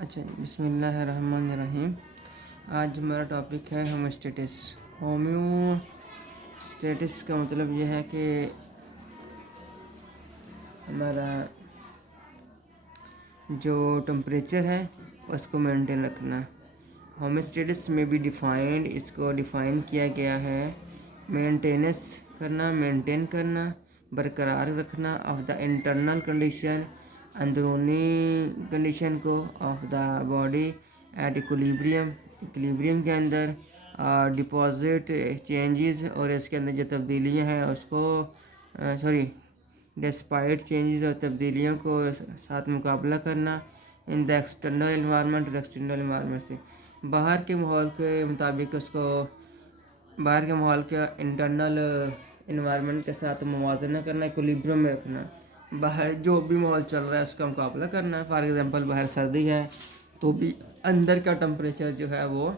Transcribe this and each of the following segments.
अच्छा जी, बिस्मिल्लाहिर्रहमानिर्रहीम। आज हमारा टॉपिक है होम्योस्टेटिस। होम्योस्टेटिस का मतलब यह है कि हमारा जो टेम्परेचर है उसको मेंटेन रखना। होम्योस्टेटिस में भी डिफाइंड, इसको डिफ़ाइन किया गया है मेंटेनेंस करना, मेंटेन करना, बरकरार रखना ऑफ द इंटरनल कंडीशन, अंदरूनी कंडीशन को of the body at equilibrium के अंदर, डिपॉजिट चेंजेस और इसके अंदर जो तब्दीलियां हैं उसको डिस्पाइट चेंजेस और तब्दीलियों को साथ मुकाबला करना इन द एक्सटर्नल इन्वायरमेंट से बाहर के माहौल के मुताबिक उसको बाहर के माहौल के इंटरनल इन्वायरमेंट के साथ मुवाजना करना, इक्विलिब्रियम में रखना। बाहर जो भी माहौल चल रहा है उसका मुकाबला करना। फॉर एग्जांपल बाहर सर्दी है तो भी अंदर का टेम्परेचर जो है वो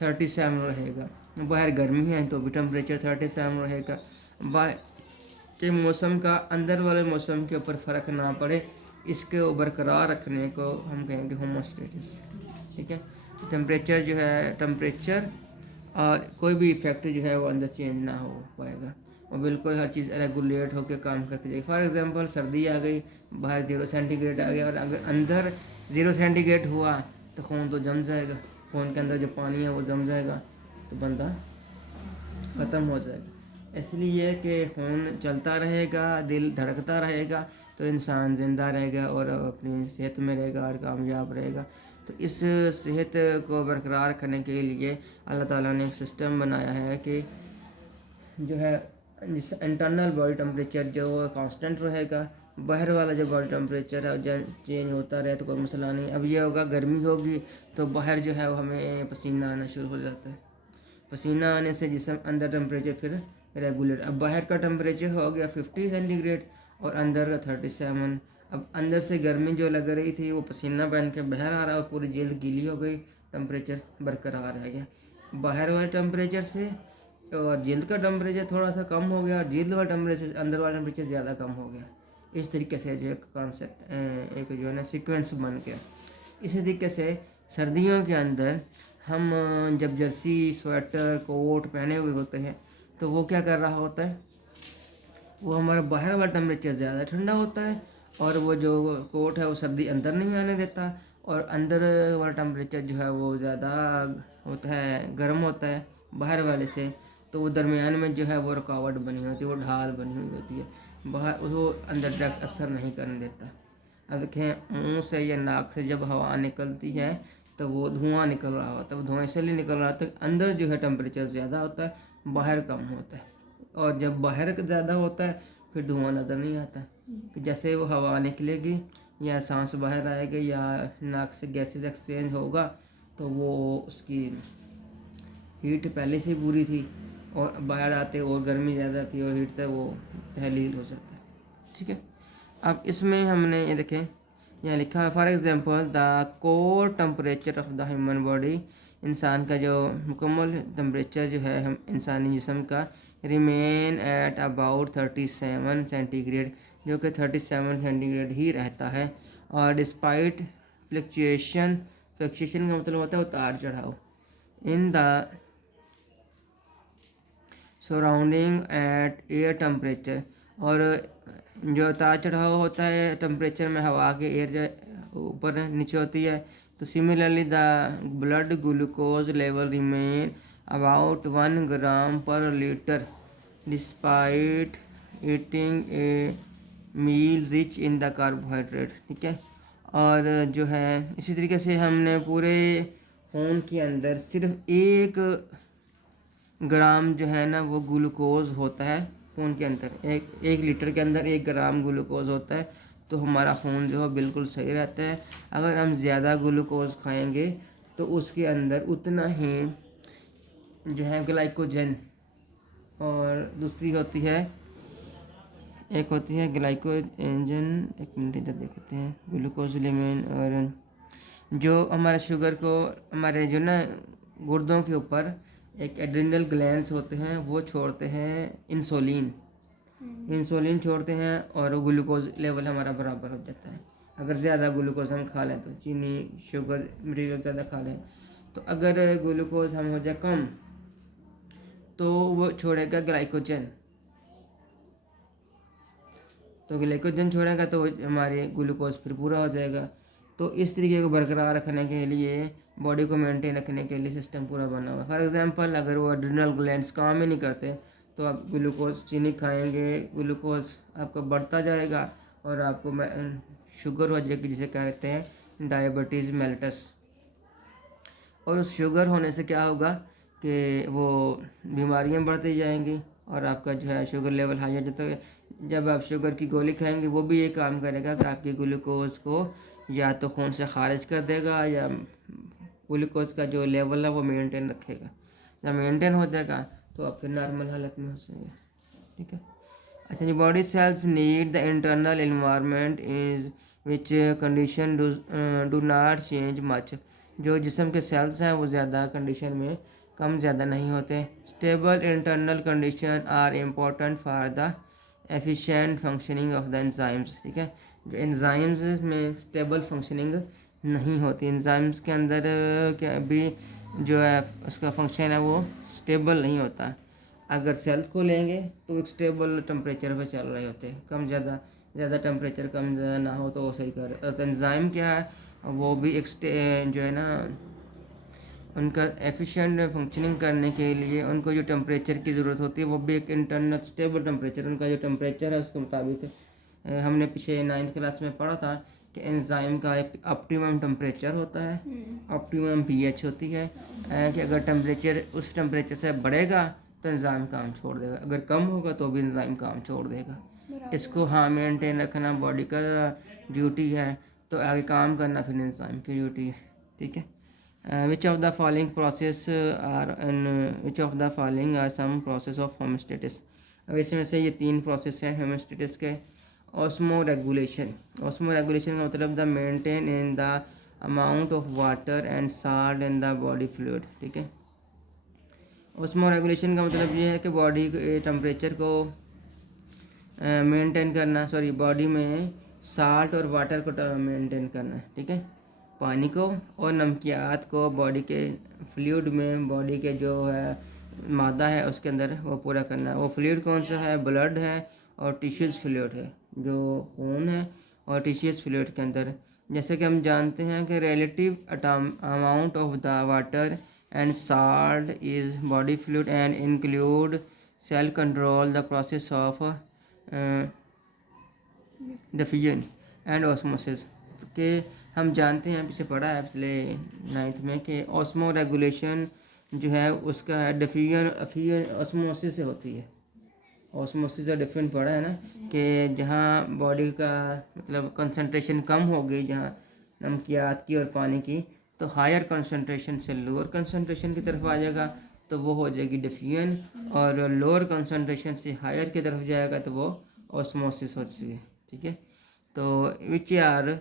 37 रहेगा। बाहर गर्मी है तो भी टेम्परेचर 37 रहेगा। बाहर के मौसम का अंदर वाले मौसम के ऊपर फ़र्क ना पड़े, इसके बरकरार रखने को हम कहेंगे होमोस्टेटिस। ठीक है, टेम्परेचर जो है टेम्परेचर और कोई भी इफेक्ट जो है वो अंदर चेंज ना हो पाएगा और बिल्कुल हर चीज़ रेगुलेट होकर काम करती जाएगी। फॉर एग्जांपल सर्दी आ गई, बाहर 0 सेंटीग्रेड आ गया और अगर अंदर 0 सेंटीग्रेड हुआ तो खून तो जम जाएगा, खून के अंदर जो पानी है वो जम जाएगा तो बंदा ख़त्म हो जाएगा। इसलिए कि खून चलता रहेगा, दिल धड़कता रहेगा तो इंसान ज़िंदा रहेगा और अपनी सेहत में रहेगा और कामयाब रहेगा। तो इस सेहत को बरकरार रखने के लिए अल्लाह ताला ने एक सिस्टम बनाया है कि जो है जिस इंटरनल बॉडी टेम्परेचर जो कांस्टेंट रहेगा, बाहर वाला जो बॉडी टेम्परेचर है जब चेंज होता रहे तो कोई मसला नहीं। अब ये होगा गर्मी होगी तो बाहर जो है वो हमें पसीना आना शुरू हो जाता है, पसीना आने से जिसम अंदर टेम्परेचर फिर रेगुलेट। अब बाहर का टेम्परेचर हो गया 50 सेंटीग्रेड और अंदर का 37। अब अंदर से गर्मी जो लग रही थी वो पसीना बन के बाहर आ रहा और पूरी जल्द गीली हो गई, टेम्परेचर बरकरार रह गया बाहर वाले टेम्परेचर से। और जल्द का टेम्परेचर थोड़ा सा कम हो गया और जल्द वाला टेम्परेचर से अंदर वाला टेम्परेचर ज़्यादा कम हो गया। इस तरीके से जो एक कॉन्सेप्ट एक जो है ना सीक्वेंस बन गया। इसी तरीके से सर्दियों के अंदर हम जब जर्सी स्वेटर कोट पहने हुए होते हैं तो वो क्या कर रहा होता है, वो हमारा बाहर वाला टेम्परेचर ज़्यादा ठंडा होता है और वो जो कोट है वो सर्दी अंदर नहीं आने देता और अंदर वाला टेम्परेचर जो है वो ज़्यादा होता है, गर्म होता है बाहर वाले से। तो वो दरमियान में जो है वो रुकावट बनी होती है, वो ढाल बनी हुई होती है, बाहर वो अंदर डायरेक्ट असर नहीं करने देता। अब देखें मुंह से या नाक से जब हवा निकलती है तो वो धुआं निकल रहा होता है, वो धुआं इसलिए निकल रहा होता है अंदर जो है टेम्परेचर ज़्यादा होता है, बाहर कम होता है। और जब बाहर ज़्यादा होता है फिर धुआं नज़र नहीं आता कि जैसे वो हवा निकलेगी या सांस बाहर आएगी या नाक से गैसेस एक्सचेंज होगा तो वो उसकी हीट पहले से बुरी थी और बाहर आते और गर्मी ज़्यादा थी और हीट तक वो तहलील हो जाता है। ठीक है, अब इसमें हमने ये देखें यहाँ लिखा है for example the core temperature of the human body, इंसान का जो मुकम्मल टेम्परेचर जो है हम इंसानी जिस्म का रिमेन एट अबाउट 37 सेंटीग्रेड, जो कि 37 सेंटीग्रेड ही रहता है। और डिस्पाइट फ्लक्चुएशन का मतलब होता है उतार चढ़ाव in the surrounding at air temperature, और जो उतार चढ़ाव होता है टेम्परेचर में हवा के एयर ऊपर नीचे होती है। तो similarly the blood glucose level remain about 1 gram per litre despite eating a meal rich in the carbohydrate. ठीक है, और जो है इसी तरीके से हमने पूरे खून के अंदर सिर्फ 1 ग्राम जो है ना वो ग्लूकोज होता है खून के अंदर, एक लीटर के अंदर 1 ग्राम ग्लूकोज होता है। तो हमारा खून जो है बिल्कुल सही रहता है। अगर हम ज़्यादा ग्लूकोज खाएंगे तो उसके अंदर उतना ही जो है ग्लाइकोजन, और दूसरी होती है एक होती है ग्लाइकोजन, एक मिनट इधर देखते हैं, ग्लूकोज लेमन, और जो हमारा शुगर को हमारे जो ना गुर्दों के ऊपर एक एड्रिनल ग्लैंड्स होते हैं वो छोड़ते हैं इंसुलिन छोड़ते हैं और ग्लूकोज लेवल हमारा बराबर हो जाता है। अगर ज़्यादा ग्लूकोज हम खा लें तो चीनी शुगर मटीरियल ज़्यादा खा लें तो अगर ग्लूकोज हम हो जाए कम तो वो छोड़ेगा ग्लाइकोजन। तो ग्लाइकोजन छोड़ेगा तो हमारे ग्लूकोज फिर पूरा हो जाएगा। तो इस तरीके को बरकरार रखने के लिए बॉडी को मेंटेन रखने के लिए सिस्टम पूरा बना हुआ है। फॉर एग्जांपल अगर वो एड्रिनल ग्लैंड्स काम ही नहीं करते तो आप ग्लूकोज चीनी खाएंगे, ग्लूकोज आपका बढ़ता जाएगा और आपको शुगर हो जाएगी, जिसे कहते हैं डायबिटीज़ मेलिटस। और उस शुगर होने से क्या होगा कि वो बीमारियां बढ़ती जाएंगी और आपका जो है शुगर लेवल हाई हो जाता है। जब आप शुगर की गोली खाएंगे वो भी ये काम करेगा कि आपके ग्लूकोज को या तो खून से खारिज कर देगा या ग्लूकोज का जो लेवल है वो मेंटेन रखेगा। जब मेंटेन हो जाएगा तो आप फिर नॉर्मल हालत में हो जाएंगे। ठीक है। अच्छा जी, body cells need the internal environment is which condition do not change much. जो जिस्म के सेल्स हैं वो ज़्यादा कंडीशन में कम ज़्यादा नहीं होते। Stable internal condition are important for the efficient functioning of the enzymes. ठीक है। जो एंजाइम्स में स्टेबल फंक्शनिंग नहीं होती, एंजाइम्स के अंदर क्या भी जो है उसका फंक्शन है वो स्टेबल नहीं होता। अगर सेल्स को लेंगे तो एक स्टेबल टेम्परेचर पे चल रहे होते हैं, कम ज़्यादा ज़्यादा टेम्परेचर कम ज़्यादा ना हो तो वो सही कर रहे। और एंजाइम क्या है, वो भी एक जो है ना उनका एफिशिएंट फंक्शनिंग करने के लिए उनको जो टेम्परेचर की ज़रूरत होती है वो भी एक इंटरनल स्टेबल टेम्परेचर, उनका जो टेम्परेचर है उसके मुताबिक हमने पीछे 9th क्लास में पढ़ा था कि एंजाइम का एक ऑप्टिमम टेम्परेचर होता है, ऑप्टिमम पीएच होती है कि अगर टेम्परेचर उस टेम्परेचर से बढ़ेगा तो एंजाइम काम छोड़ देगा, अगर कम होगा तो भी एंजाइम काम छोड़ देगा। इसको हाँ मेंटेन रखना बॉडी का ड्यूटी है, तो आगे काम करना फिर एंजाइम की ड्यूटी है। ठीक है। which of the following process are in which of the following are some process of homeostasis। अब इसमें से ये 3 प्रोसेस हैं होमोस्टेटिस के। ऑस्मो रेगुलेशन, ऑस्मो रेगुलेशन का मतलब the maintain in the amount of water and salt in the body fluid. ठीक है। ऑस्मो रेगुलेशन का मतलब ये है कि बॉडी के टेम्परेचर को मेंटेन करना, सॉरी बॉडी में साल्ट और वाटर को मेंटेन करना। ठीक है। पानी को और नमकियात को बॉडी के फ्लूइड में, बॉडी के जो है मादा है उसके अंदर वो पूरा करना है। वो फ्लूइड कौन सा है, ब्लड है और टिश्यूज़ फ्लूइड है, जो खून है और टिश्यूज़ फ्लूइड के अंदर। जैसे कि हम जानते हैं कि relative amount of the water and salt is body fluid and include cell control the process of diffusion and osmosis. के हम जानते हैं, पीछे पढ़ा है पिछले 9th में कि ऑस्मो रेगुलेशन जो है उसका है डिफ्यूजन ऑस्मोसिस से होती है। ऑस्मोसिस का डिफरेंट पढ़ा है ना कि जहाँ बॉडी का मतलब कंसंट्रेशन कम हो गई जहाँ नमकियात की और पानी की, तो हायर कंसंट्रेशन से लोअर कंसंट्रेशन की तरफ आ जाएगा तो वो हो जाएगी डिफ्यूजन, और लोअर कंसंट्रेशन से हायर की तरफ जाएगा तो वो ऑस्मोसिस हो जाएगी। ठीक है। तो which are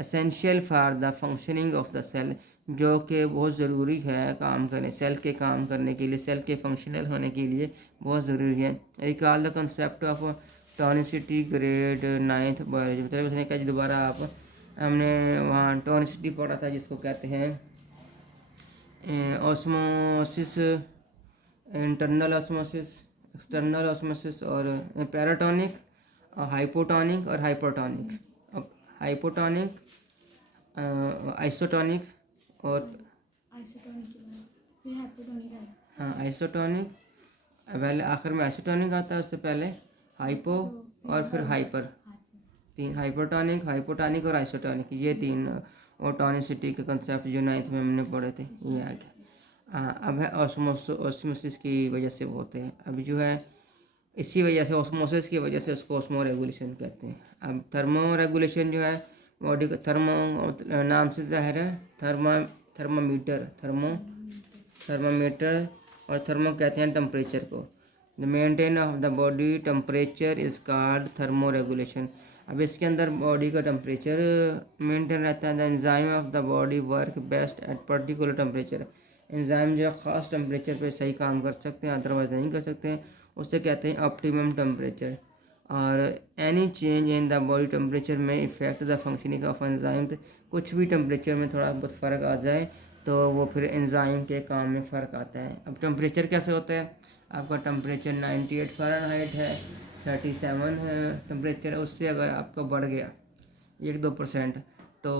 essential for the functioning of the cell, जो कि बहुत ज़रूरी है काम करने, सेल के काम करने के लिए, सेल के फंक्शनल होने के लिए बहुत ज़रूरी है। Recall the concept of tonicity grade 9th biology. मतलब उसने कहा दोबारा आप, हमने वहाँ टॉनिसिटी पढ़ा था जिसको कहते हैं osmosis, internal osmosis, external osmosis और पैराटोनिक, हाइपोटोनिक और हाइपरटोनिक। अब हाइपोटोनिक, आइसोटोनिक और हाँ आइसोटोनिक, पहले आखिर में आइसोटोनिक आता है, उससे पहले हाइपो और फिर हाइपर। 3 हाइपरटोनिक, हाइपोटोनिक और आइसोटोनिक, ये 3 और टॉनिसिटी के कंसेप्ट जो 9th में हमने पढ़े थे ये आ गया। अब है ऑस्मोसिस की वजह से वो होते हैं। अभी जो है इसी वजह से ऑस्मोसिस की वजह से उसको ऑस्मो रेगुलेशन कहते हैं। अब थर्मो रेगुलेशन जो है बॉडी का, थर्मो नाम से ज़ाहिर है, थर्मामीटर और थर्मो कहते हैं टेम्परेचर को। The maintain of the body temperature is called thermo regulation. अब इसके अंदर बॉडी का टेम्परेचर मेंटेन रहता है। The enzyme of the body work best at particular temperature. Enzyme जो ख़ास टेम्परेचर पे सही काम कर सकते हैं, अदरवाइज नहीं कर सकते हैं, उससे कहते हैं ऑप्टिमम टेम्परेचर। और any change in the body temperature में effect the functioning of enzyme. कुछ भी टेम्परेचर में थोड़ा बहुत फ़र्क आ जाए तो वो फिर एंजाइम के काम में फ़र्क आता है। अब टेम्परेचर कैसे होता है, आपका टेम्परेचर 98 फ़ारेनहाइट है, 37 है टेम्परेचर, उससे अगर आपका बढ़ गया 1-2% तो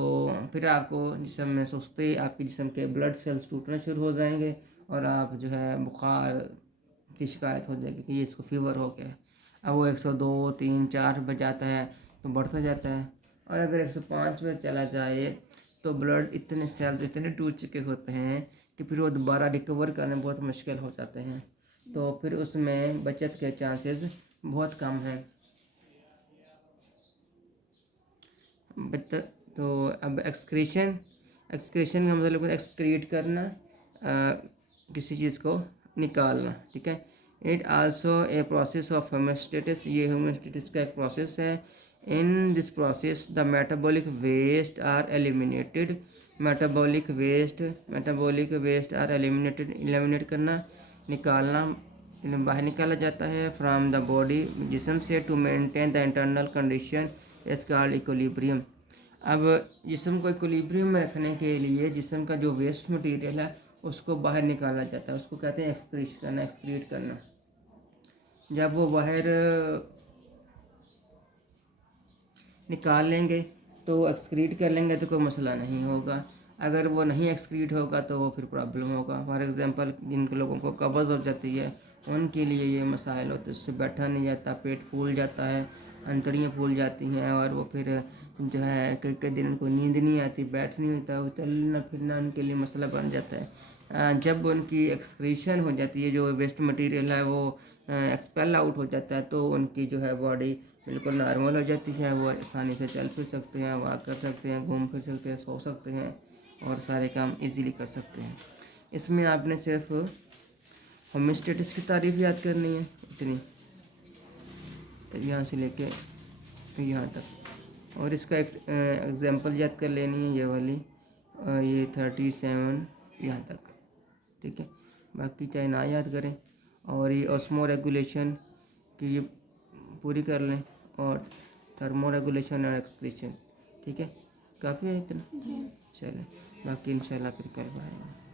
फिर आपको जिस्म में सुस्ती, आपके जिस्म के ब्लड सेल्स टूटना शुरू हो जाएंगे और आप जो है बुखार की शिकायत हो जाएगी कि ये इसको फीवर हो गया है। अब वो 102, 3, 4 पर जाता है तो बढ़ता जाता है, और अगर 105 पर चला जाए तो ब्लड इतने सेल्स इतने टूट चुके होते हैं कि फिर वो दोबारा रिकवर करने बहुत मुश्किल हो जाते हैं, तो फिर उसमें बचत के चांसेस बहुत कम हैं। तो अब एक्सक्रीशन का मतलब एक्सक्रीट करना, किसी चीज़ को निकालना, ठीक है। It also a process of homeostasis, ये होम्योस्टेसिस का एक प्रोसेस है। In this process the metabolic waste are eliminated, metabolic waste are eliminate करना, निकालना, बाहर निकाला जाता है फ्रॉम द बॉडी, जिस्म से, to maintain the internal condition is called equilibrium. अब जिस्म को इक्विलिब्रियम में रखने के लिए जिस्म का जो वेस्ट मटेरियल है उसको बाहर निकाला जाता है, उसको कहते हैं एक्सक्रीट करना। जब वो बाहर निकाल लेंगे तो एक्सक्रीट कर लेंगे तो कोई मसला नहीं होगा, अगर वो नहीं एक्सक्रीट होगा तो वो फिर प्रॉब्लम होगा। फॉर एग्ज़ाम्पल जिन लोगों को कब्ज़ हो जाती है उनके लिए ये मसाइल होते हैं, उससे बैठा नहीं जाता, पेट फूल जाता है, अंतड़ियाँ फूल जाती हैं, और वो फिर जो है कई कई दिन उनको नींद नहीं आती, बैठ नहीं होता, वो चलना फिरना उनके लिए मसला बन जाता है। जब उनकी एक्सक्रीशन हो जाती है, जो वेस्ट मटेरियल है वो एक्सपेल आउट हो जाता है, तो उनकी जो है बॉडी बिल्कुल नॉर्मल हो जाती है, वो आसानी से चल फिर सकते हैं, वॉक कर सकते हैं, घूम फिर सकते हैं, सो सकते हैं और सारे काम इजीली कर सकते हैं। इसमें आपने सिर्फ होम्योस्टेसिस की तारीफ याद करनी है इतनी, यहाँ से लेके यहाँ तक, और इसका एक एग्जांपल याद कर लेनी है, ये वाली ये 37 यहाँ तक, ठीक है। बाकी चाहे ना याद करें, और ये ऑस्मो रेगुलेशन की ये पूरी कर लें, और थर्मो रेगुलेशन और एक्सक्रीशन, ठीक है, काफ़ी है इतना। चलें, बाकी इंशाल्लाह फिर कर पाएंगे।